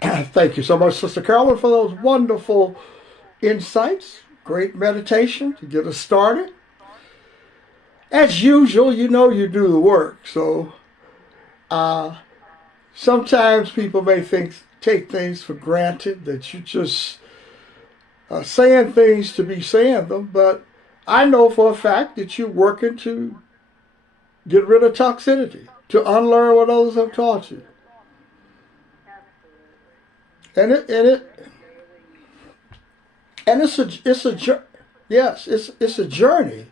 Thank you so much, Sister Carolyn, for those wonderful insights. Great meditation to get us started. As usual, you know you do the work. So uh, sometimes people may take things for granted that you just saying things to be saying them, but I know for a fact that you're working to get rid of toxicity, to unlearn what others have taught you. And it's a yes, it's a journey.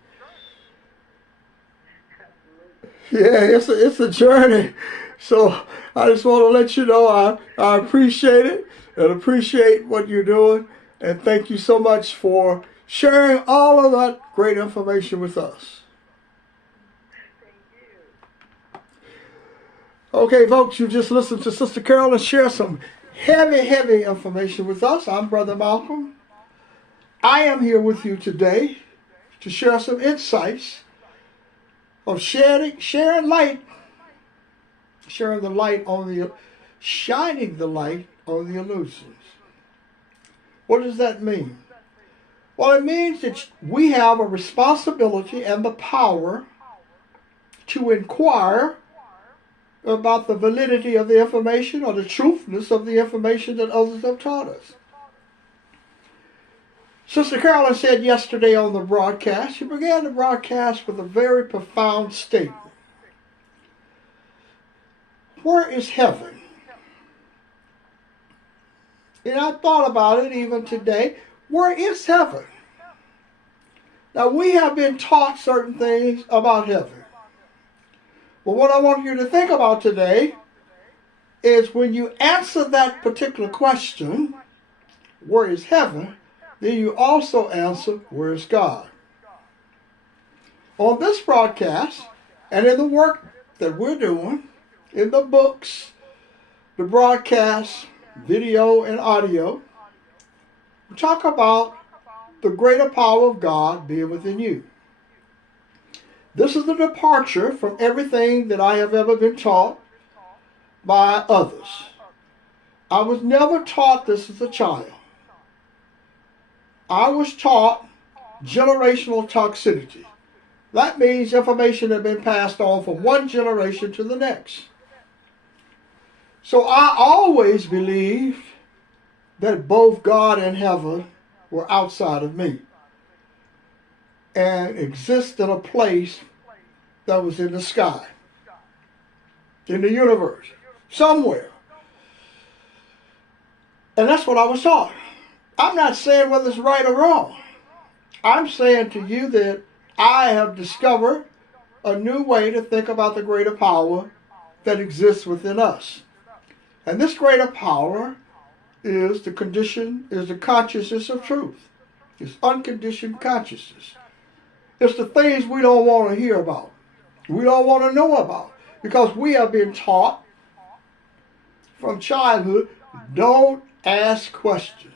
Yeah, it's a journey. So I just want to let you know I appreciate it and appreciate what you're doing. And thank you so much for sharing all of that great information with us. Okay, folks, you just listened to Sister Carolyn share some heavy, heavy information with us. I'm Brother Malcolm. I am here with you today to share some insights of sharing light, sharing the light on the, shining the light on the illusions. What does that mean? Well, it means that we have a responsibility and the power to inquire about the validity of the information or the truthness of the information that others have taught us. Sister Carolyn said yesterday on the broadcast, she began the broadcast with a very profound statement. Where is heaven? And I thought about it even today. Where is heaven? Now, we have been taught certain things about heaven. But what I want you to think about today is when you answer that particular question, where is heaven, then you also answer, where is God? On this broadcast, and in the work that we're doing, in the books, the broadcasts, video and audio, we talk about the greater power of God being within you. This is a departure from everything that I have ever been taught by others. I was never taught this as a child. I was taught generational toxicity. That means information had been passed on from one generation to the next. So I always believed that both God and heaven were outside of me and exist in a place that was in the sky, in the universe, somewhere. And that's what I was taught. I'm not saying whether it's right or wrong. I'm saying to you that I have discovered a new way to think about the greater power that exists within us. And this greater power is the consciousness of truth. It's unconditioned consciousness. It's the things we don't want to hear about. We don't want to know about. Because we have been taught from childhood, don't ask questions.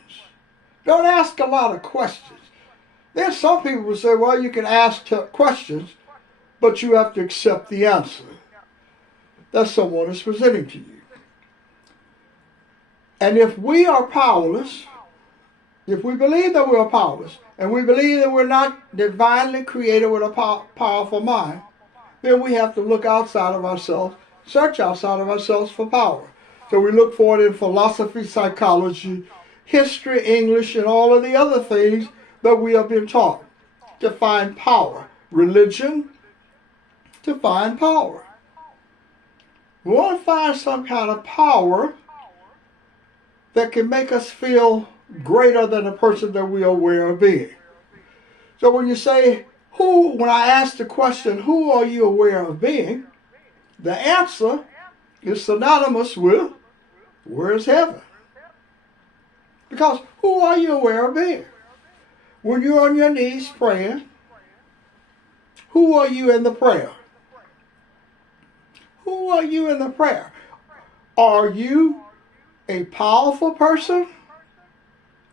Don't ask a lot of questions. There's some people who say, well, you can ask questions, but you have to accept the answer that someone is presenting to you. And if we are powerless, if we believe that we are powerless, and we believe that we're not divinely created with a powerful mind, then we have to look outside of ourselves, search outside of ourselves for power. So we look for it in philosophy, psychology, history, English, and all of the other things that we have been taught to find power. Religion, to find power. We want to find some kind of power that can make us feel greater than the person that we are aware of being. So when you say, when I ask the question, who are you aware of being? The answer is synonymous with, where is heaven? Because who are you aware of being? When you're on your knees praying, who are you in the prayer? Who are you in the prayer? Are you a powerful person?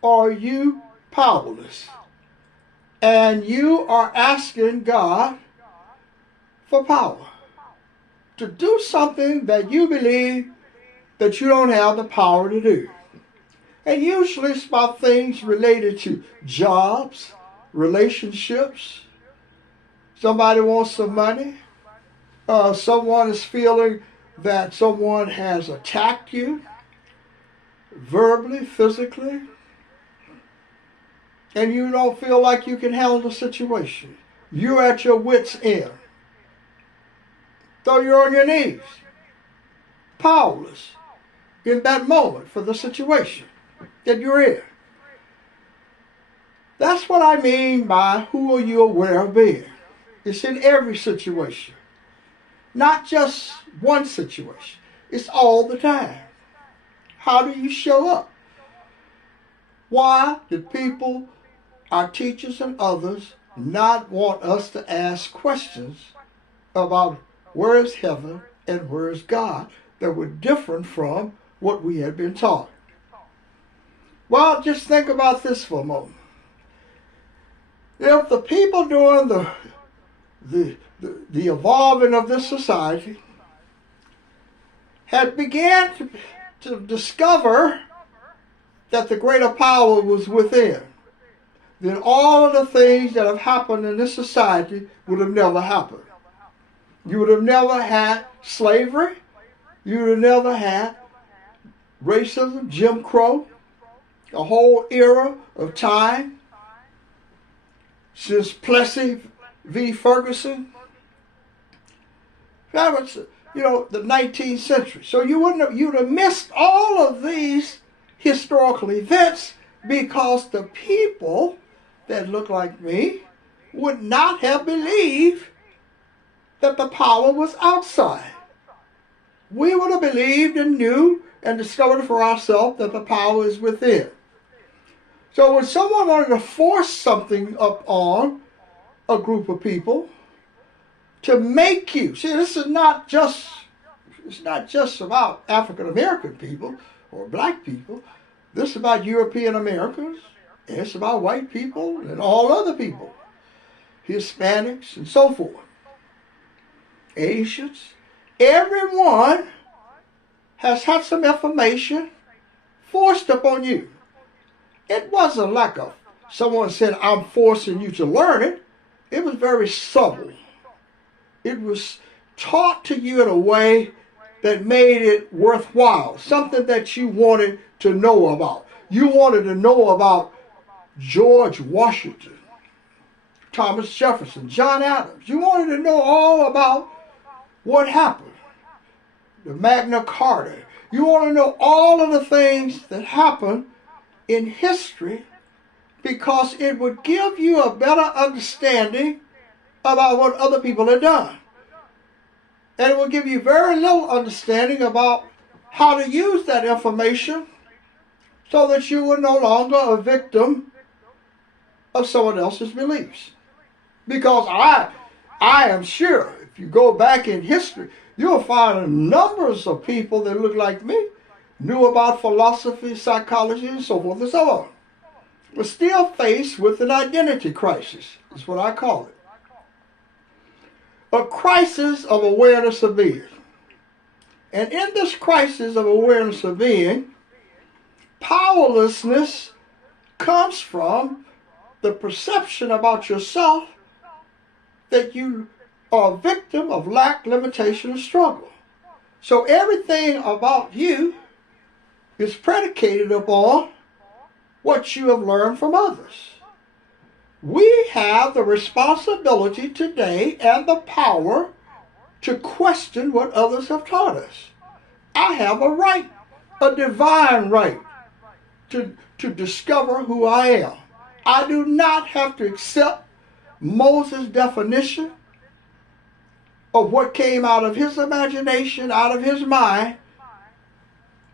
Or are you powerless? And you are asking God for power to do something that you believe that you don't have the power to do. And usually it's about things related to jobs, relationships. Somebody wants some money. Someone is feeling that someone has attacked you verbally, physically, and you don't feel like you can handle the situation. You're at your wit's end. So you're on your knees, powerless in that moment for the situation that you're in. That's what I mean by who are you aware of being. It's in every situation. Not just one situation. It's all the time. How do you show up? Why did people, our teachers and others, not want us to ask questions about where is heaven and where is God that were different from what we had been taught? Well, just think about this for a moment. If the people during the evolving of this society had began to discover that the greater power was within, then all of the things that have happened in this society would have never happened. You would have never had slavery. You would have never had racism, Jim Crow, a whole era of time since Plessy v. Ferguson. That was, the 19th century. So you'd have missed all of these historical events because the people that look like me would not have believed that the power was outside. We would have believed and knew and discovered for ourselves that the power is within. So when someone wanted to force something up on a group of people to make you, see, this is not just about African American people or black people. This is about European Americans, and it's about white people and all other people, Hispanics and so forth, Asians. Everyone has had some information forced upon you. It wasn't like someone said, I'm forcing you to learn it. It was very subtle. It was taught to you in a way that made it worthwhile, something that you wanted to know about. You wanted to know about George Washington, Thomas Jefferson, John Adams. You wanted to know all about what happened, the Magna Carta. You want to know all of the things that happened in history because it would give you a better understanding about what other people had done. And it will give you very little understanding about how to use that information so that you were no longer a victim of someone else's beliefs. Because I am sure if you go back in history, you'll find numbers of people that look like me, knew about philosophy, psychology, and so forth and so on, but still faced with an identity crisis, is what I call it. A crisis of awareness of being. And in this crisis of awareness of being, powerlessness comes from the perception about yourself that you are a victim of lack, limitation, and struggle. So everything about you is predicated upon what you have learned from others. We have the responsibility today and the power to question what others have taught us. I have a right, a divine right, to discover who I am. I do not have to accept Moses' definition of what came out of his imagination, out of his mind,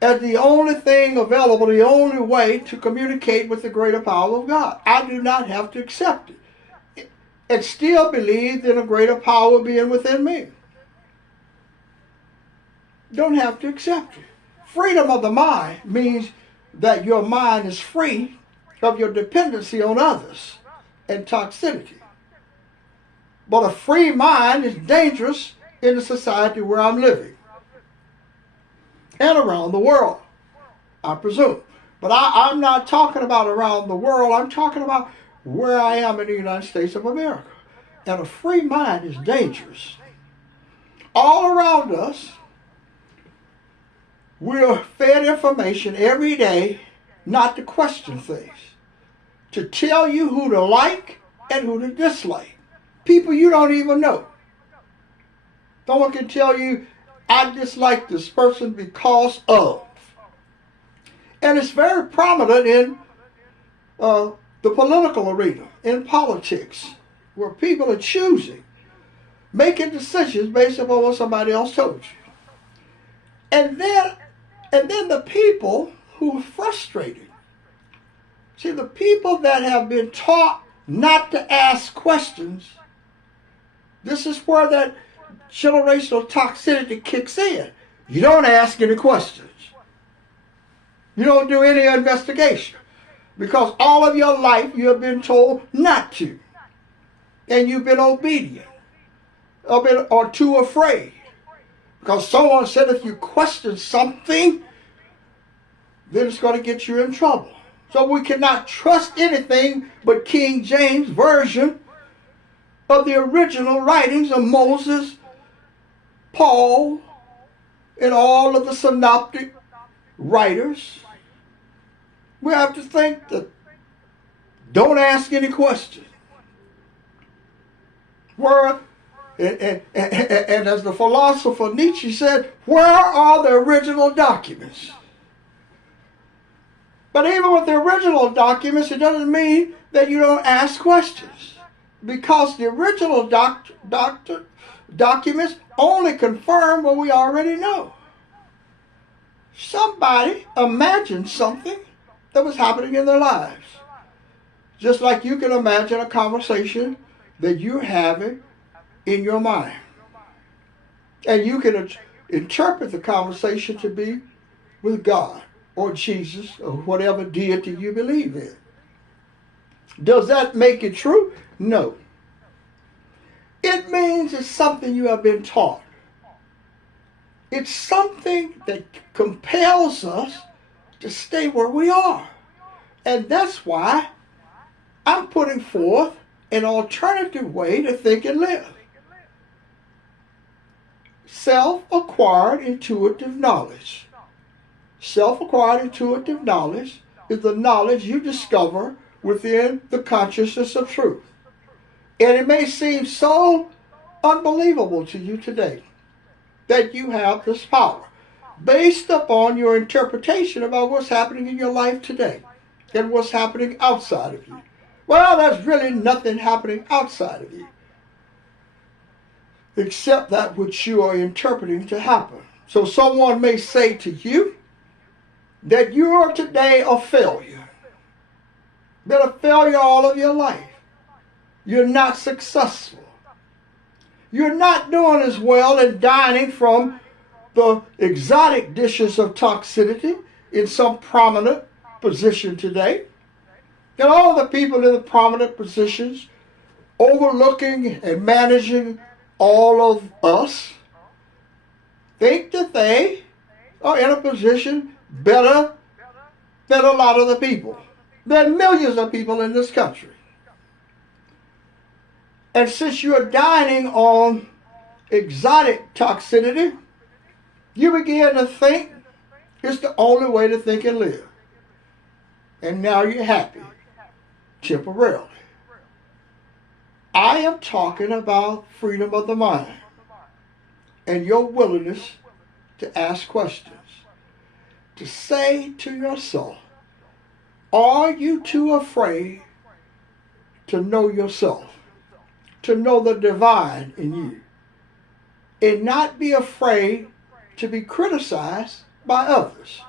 as the only thing available, the only way to communicate with the greater power of God. I do not have to accept it and still believe in a greater power being within me. Don't have to accept it. Freedom of the mind means that your mind is free of your dependency on others and toxicity. But a free mind is dangerous in the society where I'm living. and around the world, I presume. But I'm not talking about around the world. I'm talking about where I am in the United States of America. And a free mind is dangerous. All around us, we're fed information every day not to question things, to tell you who to like and who to dislike. People you don't even know. Someone can tell you, I dislike this person because of. And it's very prominent in the political arena, in politics, where people are choosing, making decisions based upon what somebody else told you. And then the people who are frustrated. See, the people that have been taught not to ask questions, this is where that generational toxicity kicks in. You don't ask any questions. You don't do any investigation. Because all of your life you have been told not to. And you've been obedient. Or too afraid. Because someone said if you question something, then it's going to get you in trouble. So we cannot trust anything but King James Version of the original writings of Moses, Paul, and all of the synoptic writers. We have to think that don't ask any questions. Where, and as the philosopher Nietzsche said, where are the original documents? But even with the original documents, it doesn't mean that you don't ask questions. Because the original documents only confirm what we already know. Somebody imagined something that was happening in their lives. Just like you can imagine a conversation that you're having in your mind. And you can interpret the conversation to be with God or Jesus or whatever deity you believe in. Does that make it true? No. It means it's something you have been taught. It's something that compels us to stay where we are. And that's why I'm putting forth an alternative way to think and live. Self-acquired intuitive knowledge. Self-acquired intuitive knowledge is the knowledge you discover within the consciousness of truth. And it may seem so unbelievable to you today that you have this power based upon your interpretation about what's happening in your life today and what's happening outside of you. Well, there's really nothing happening outside of you except that which you are interpreting to happen. So someone may say to you that you are today a failure. Been a failure all of your life. You're not successful. You're not doing as well in dining from the exotic dishes of toxicity in some prominent position today. And all the people in the prominent positions overlooking and managing all of us think that they are in a position better than a lot of the people, than millions of people in this country. And since you're dining on exotic toxicity, you begin to think it's the only way to think and live. And now you're happy, temporarily. I am talking about freedom of the mind and your willingness to ask questions. To say to yourself, are you too afraid to know yourself? To know the divine in you? And not be afraid to be criticized by others.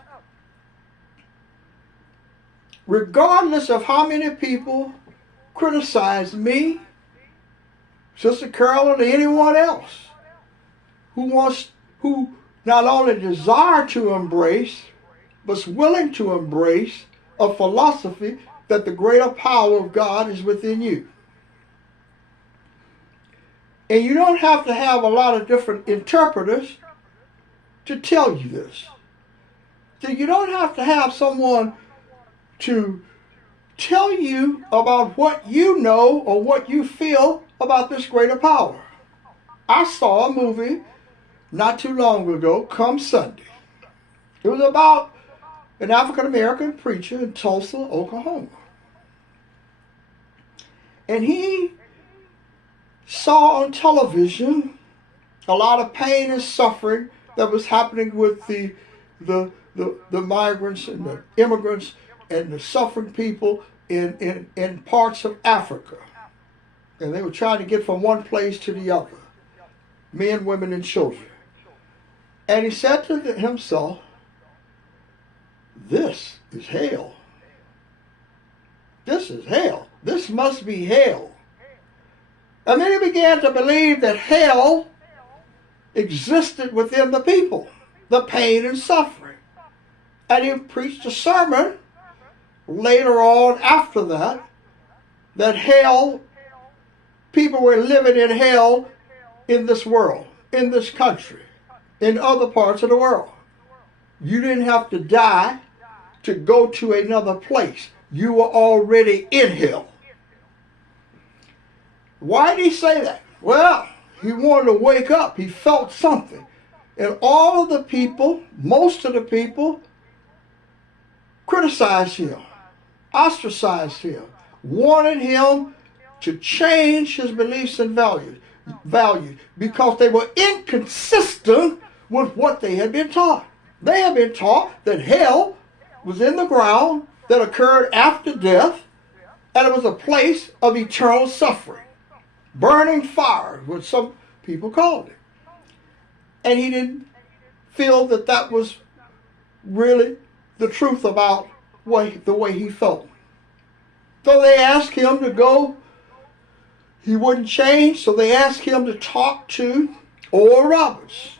Regardless of how many people criticize me, Sister Carolyn, or anyone else who not only desire to embrace, but is willing to embrace a philosophy that the greater power of God is within you. And you don't have to have a lot of different interpreters to tell you this. So you don't have to have someone to tell you about what you know or what you feel about this greater power. I saw a movie not too long ago, come Sunday. It was about an African American preacher in Tulsa, Oklahoma. And he saw on television a lot of pain and suffering that was happening with the migrants and the immigrants and the suffering people in parts of Africa. And they were trying to get from one place to the other, men, women, and children. And he said to himself, this is hell. This is hell. This must be hell. And then he began to believe that hell existed within the people, the pain and suffering. And he preached a sermon later on after that hell, people were living in hell in this world, in this country, in other parts of the world. You didn't have to die to go to another place. You were already in hell. Why did he say that? Well, he wanted to wake up. He felt something. And all of the people, most of the people, criticized him, ostracized him, wanted him to change his beliefs and values because they were inconsistent with what they had been taught. They had been taught that hell was in the ground that occurred after death, and it was a place of eternal suffering. Burning fire, what some people called it. And he didn't feel that that was really the truth about the way he felt. So they asked him to go. He wouldn't change, so they asked him to talk to Oral Roberts.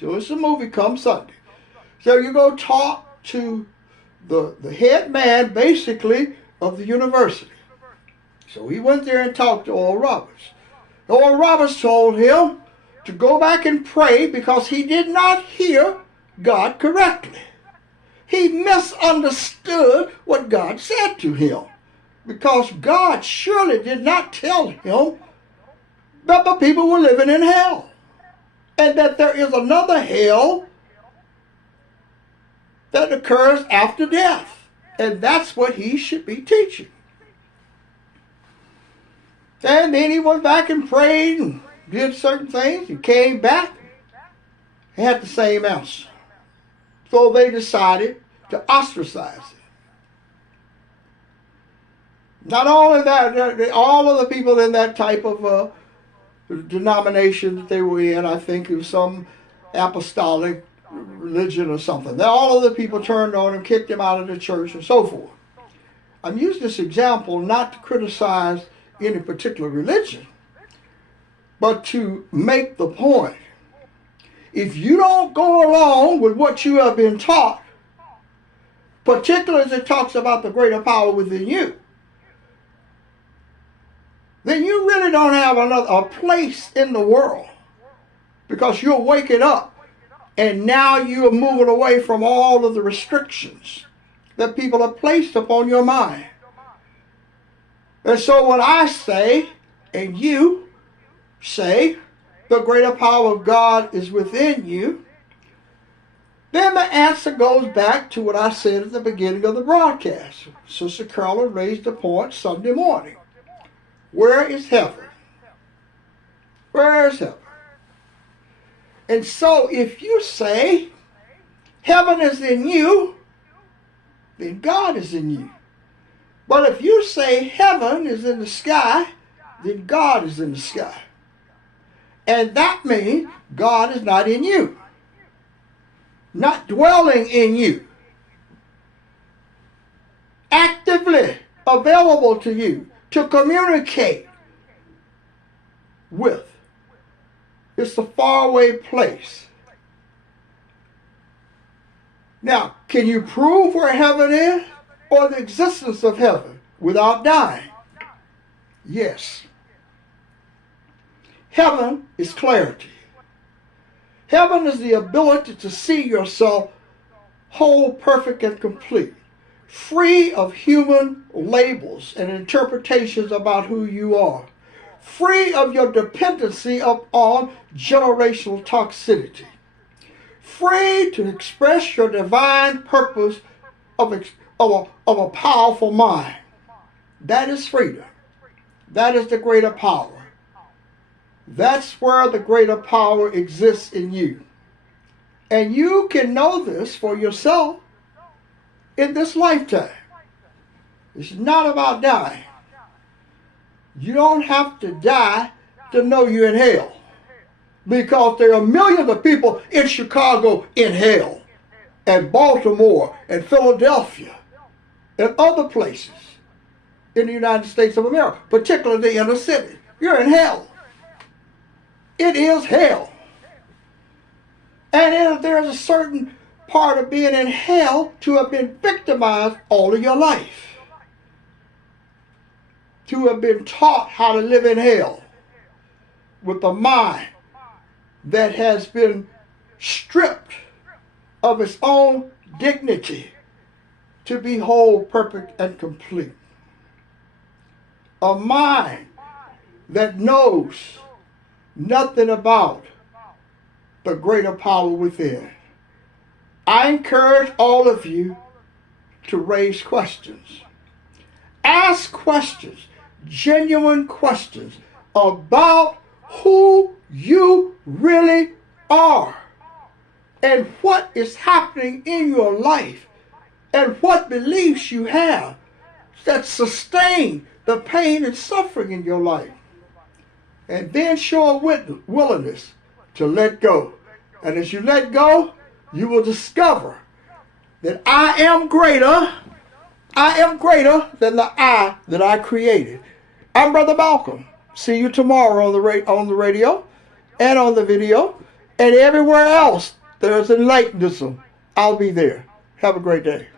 So it's a movie come Sunday. So you go talk to the head man, basically, of the university. So he went there and talked to Oral Roberts. Oral Roberts told him to go back and pray because he did not hear God correctly. He misunderstood what God said to him because God surely did not tell him that the people were living in hell and that there is another hell that occurs after death. And that's what he should be teaching. And then he went back and prayed and did certain things. He came back, he had the same answer. So they decided to ostracize him. Not only that, all of the people in that type of denomination that they were in, I think it was some apostolic religion or something. All of the people turned on him, kicked him out of the church and so forth. I'm using this example not to criticize any particular religion, but to make the point. If you don't go along with what you have been taught, particularly as it talks about the greater power within you, then you really don't have a place in the world because you're waking up and now you're moving away from all of the restrictions that people have placed upon your mind. And so when I say, and you say, the greater power of God is within you, then the answer goes back to what I said at the beginning of the broadcast. Sister Carolyn raised the point Sunday morning. Where is heaven? Where is heaven? And so if you say heaven is in you, then God is in you. But if you say heaven is in the sky, then God is in the sky. And that means God is not in you, not dwelling in you, actively available to you to communicate with. It's a faraway place. Now, can you prove where heaven is or the existence of heaven without dying? Yes. Heaven is clarity. Heaven is the ability to see yourself whole, perfect, and complete, free of human labels and interpretations about who you are, free of your dependency upon generational toxicity, free to express your divine purpose of a powerful mind. That is freedom. That is the greater power. That's where the greater power exists in you. And you can know this for yourself in this lifetime. It's not about dying. You don't have to die to know you're in hell. Because there are millions of people in Chicago in hell, and Baltimore, and Philadelphia, and other places in the United States of America, particularly the inner city. You're in hell. It is hell. And there's a certain part of being in hell to have been victimized all of your life. To have been taught how to live in hell with a mind that has been stripped of its own dignity to be whole, perfect, and complete. A mind that knows nothing about the greater power within. I encourage all of you to raise questions. Ask questions, genuine questions about who you really are and what is happening in your life and what beliefs you have that sustain the pain and suffering in your life. And then show a willingness to let go. And as you let go, you will discover that I am greater than the I that I created. I'm Brother Malcolm. See you tomorrow on the radio and on the video and everywhere else there's enlightenism. I'll be there. Have a great day.